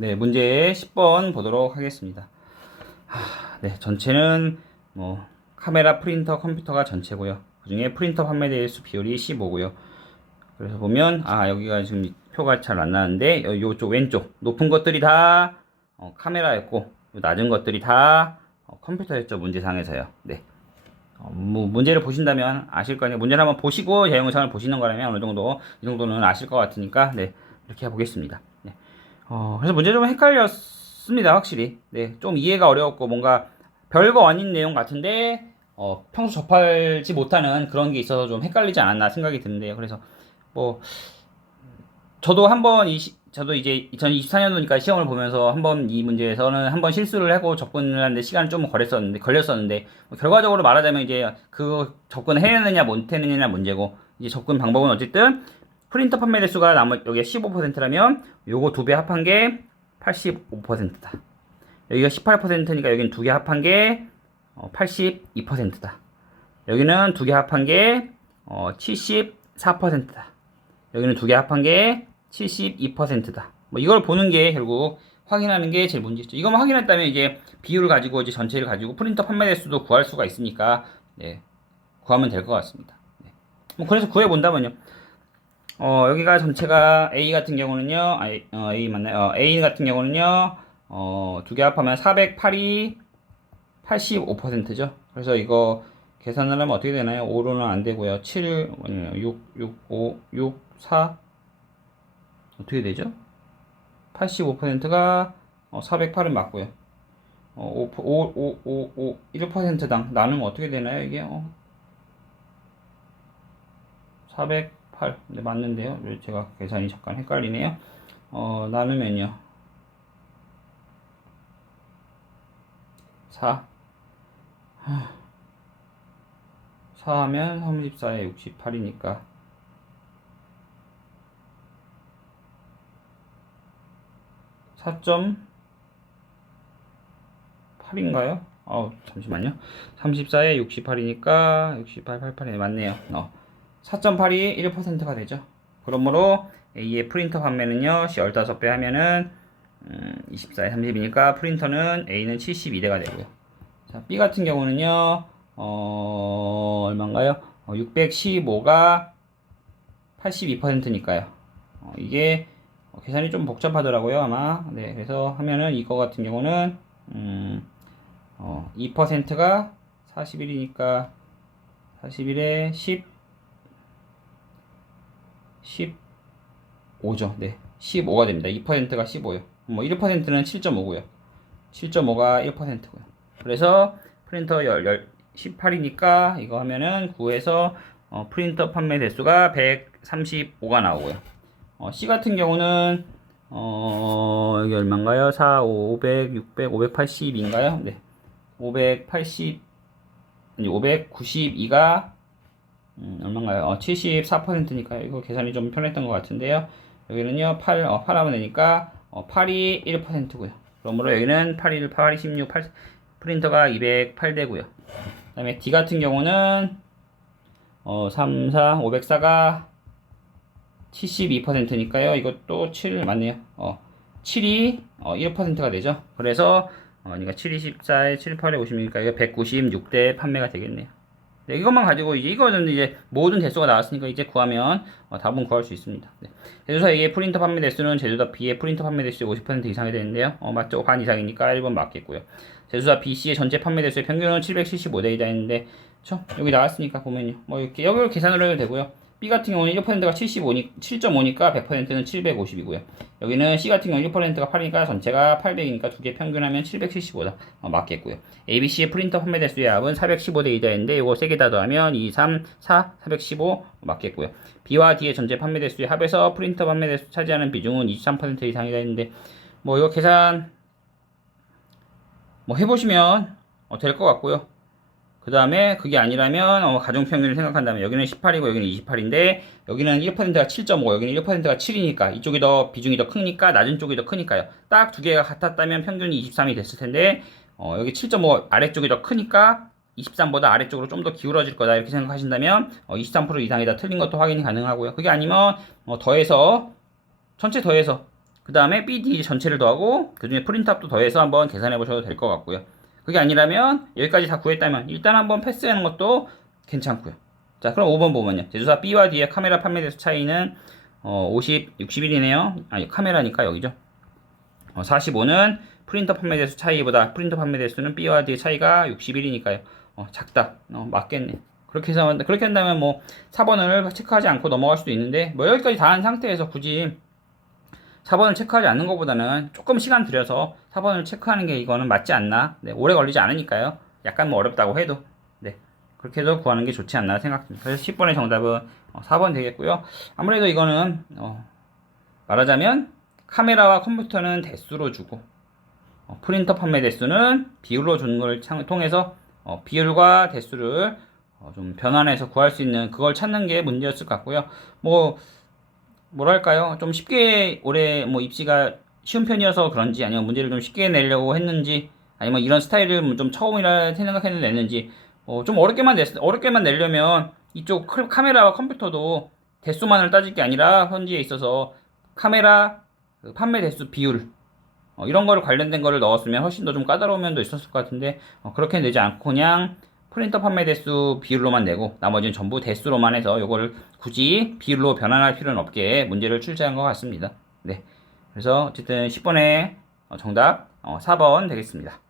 네, 문제 10번 보도록 하겠습니다. 하, 네, 전체는 뭐 카메라, 프린터, 컴퓨터가 전체고요. 그중에 프린터 판매 대수 비율이 15고요. 그래서 보면 아 여기가 지금 표가 잘 안 나는데 요- 요쪽 왼쪽 높은 것들이 다 어, 카메라였고 요 낮은 것들이 다 어, 컴퓨터였죠 문제상에서요. 네. 어, 뭐 문제를 보신다면 아실 거 아니에요. 문제를 한번 보시고 제 영상을 보시는 거라면 어느 정도 이 정도는 아실 것 같으니까 네 이렇게 해보겠습니다. 네. 어, 그래서 문제 좀 헷갈렸습니다 확실히. 네, 좀 이해가 어려웠고 뭔가 별거 아닌 내용 같은데 어, 평소 접하지 못하는 그런 게 있어서 좀 헷갈리지 않았나 생각이 드는데요. 그래서 뭐 저도 한번 이 시- 저도 이제 2024년도니까 시험을 보면서 한번 이 문제에서는 한번 실수를 하고 접근을 하는데 시간을 좀 걸렸었는데 걸렸었는데 뭐 결과적으로 말하자면 이제 그 접근을 해내느냐 못해내느냐 문제고 이제 접근 방법은 어쨌든 프린터 판매 대수가 나머 여기가 15%라면 요거 두 배 합한 게 85%다. 여기가 18%니까 여기는 두 개 합한 게 어, 82%다. 여기는 두 개 합한 게 어, 74%다. 여기는 두 개 합한 게 72%다. 뭐 이걸 보는 게 결국 확인하는 게 제일 문제죠. 이것만 확인했다면 이제 비율을 가지고 이제 전체를 가지고 프린터 판매 대수도 구할 수가 있으니까 네, 구하면 될 것 같습니다. 네. 뭐 그래서 구해 본다면요. 어, 여기가 전체가 A 같은 경우는요, 아, 어, A 맞나요? 어, A 같은 경우는요, 어, 두 개 합하면 408이 85%죠. 그래서 이거 계산을 하면 어떻게 되나요? 5로는 안 되고요. 7, 아니요, 6, 6, 5, 6, 4. 어떻게 되죠? 85%가 어, 408은 맞고요. 어, 5, 5, 5, 5, 5, 1%당 나누면 어떻게 되나요? 이게, 어, 408. 네, 맞는데요. 제가 계산이 잠깐 헷갈리네요. 어, 나누면요. 4. 4하면 34에 68이니까. 4.8인가요? 어, 잠시만요. 34에 68이니까 68, 88이 맞네요. 어. 4.8이 1%가 되죠. 그러므로 A의 프린터 판매는요, 15배 하면은, 음, 24에 30이니까 프린터는 A는 72대가 되고요. 자, B 같은 경우는요, 어, 얼마인가요? 어, 615가 82%니까요. 어, 이게 어, 계산이 좀 복잡하더라고요, 아마. 네, 그래서 하면은 이거 같은 경우는, 음, 어, 2%가 41이니까 41에 10, 15죠. 네. 15가 됩니다. 2%가 15요. 뭐 1%는 7.5고요. 7.5가 1%고요. 그래서 프린터 10, 18이니까 이거 하면은 9에서 어, 프린터 판매 대수가 135가 나오고요. 어, C 같은 경우는 어, 여기 얼마인가요? 4, 500, 600, 580인가요? 네. 580 아니 592가 음, 얼마인가요? 어, 74%니까 이거 계산이 좀 편했던 것 같은데요. 여기는요, 8, 어, 8 하면 되니까, 어, 8이 1%고요. 그러므로 여기는 8, 1, 8, 16, 8, 프린터가 208 되고요. 그 다음에 D 같은 경우는, 어, 3, 4, 504가 72%니까요. 이것도 7 맞네요. 어, 7이 어, 1%가 되죠. 그래서, 어, 그러니까 7, 24에 7, 8에 50이니까 이거 196대 판매가 되겠네요. 네, 이것만 가지고 이제 이거는 이제 모든 대수가 나왔으니까 이제 구하면 어, 답은 구할 수 있습니다. 네. 제조사 A의 프린터 판매 대수는 제조사 B의 프린터 판매 대수의 50% 이상이 되는데요. 어, 맞죠? 반 이상이니까 1번 맞겠고요. 제조사 B, C의 전체 판매 대수의 평균은 775대이다 했는데 그쵸? 여기 나왔으니까 보면요. 뭐 이렇게 여기를 계산을 해도 되고요. B 같은 경우는 1%가 75니, 7.5니까 100%는 750이고요. 여기는 C 같은 경우는 1%가 8이니까 전체가 800이니까 두 개 평균하면 775다. 어, 맞겠고요. ABC의 프린터 판매 대수의 합은 415대 2다 했는데 이거 세 개 다 더하면 2, 3, 4, 415 맞겠고요. B와 D의 전체 판매 대수의 합에서 프린터 판매 대수 차지하는 비중은 23% 이상이다 했는데 뭐 이거 계산 뭐 해보시면 어, 될것 같고요. 그 다음에 그게 아니라면 어, 가중평균을 생각한다면 여기는 18이고 여기는 28인데 여기는 1%가 7.5 여기는 1%가 7이니까 이쪽이 더 비중이 더 크니까 낮은 쪽이 더 크니까요 딱 두 개가 같았다면 평균이 23이 됐을 텐데 어, 여기 7.5 아래쪽이 더 크니까 23보다 아래쪽으로 좀 더 기울어질 거다 이렇게 생각하신다면 어, 23% 이상이다 틀린 것도 확인이 가능하고요 그게 아니면 어, 더해서 전체 더해서 그 다음에 BD 전체를 더하고 그 중에 프린트업도 더해서 한번 계산해 보셔도 될 것 같고요. 그게 아니라면 여기까지 다 구했다면 일단 한번 패스하는 것도 괜찮고요. 자, 그럼 5번 보면요. 제조사 B와 D의 카메라 판매 대수 차이는 어, 50, 61이네요. 아니, 카메라니까 여기죠. 어, 45는 프린터 판매 대수 차이보다 프린터 판매 대수는 B와 D의 차이가 61이니까요. 어, 작다. 어, 맞겠네. 그렇게 해서 그렇게 한다면 뭐 4번을 체크하지 않고 넘어갈 수도 있는데 뭐 여기까지 다 한 상태에서 굳이 4번을 체크하지 않는 것보다는 조금 시간 들여서 4번을 체크하는 게 이거는 맞지 않나? 네, 오래 걸리지 않으니까요. 약간 뭐 어렵다고 해도 네. 그렇게 해서 구하는 게 좋지 않나 생각합니다. 그래서 10번의 정답은 어, 4번 되겠고요. 아무래도 이거는 어, 말하자면 카메라와 컴퓨터는 대수로 주고 어, 프린터 판매 대수는 비율로 주는 걸 창- 통해서 어, 비율과 대수를 어, 좀 변환해서 구할 수 있는 그걸 찾는 게 문제였을 것 같고요. 뭐 뭐랄까요? 좀 쉽게 올해 뭐 입시가 쉬운 편이어서 그런지 아니면 문제를 좀 쉽게 내려고 했는지 아니면 이런 스타일을 좀 처음이라 생각했는데 냈는지 어, 좀 어렵게만 냈 어렵게만 내려면 이쪽 클- 카메라와 컴퓨터도 대수만을 따질 게 아니라 현지에 있어서 카메라 그 판매 대수 비율 어, 이런 거를 관련된 거를 넣었으면 훨씬 더 좀 까다로운 면도 있었을 것 같은데 어, 그렇게 내지 않고 그냥 프린터 판매 대수 비율로만 내고 나머지는 전부 대수로만 해서 이거를 굳이 비율로 변환할 필요는 없게 문제를 출제한 것 같습니다. 네. 그래서 어쨌든 10번의 정답 어, 4번 되겠습니다.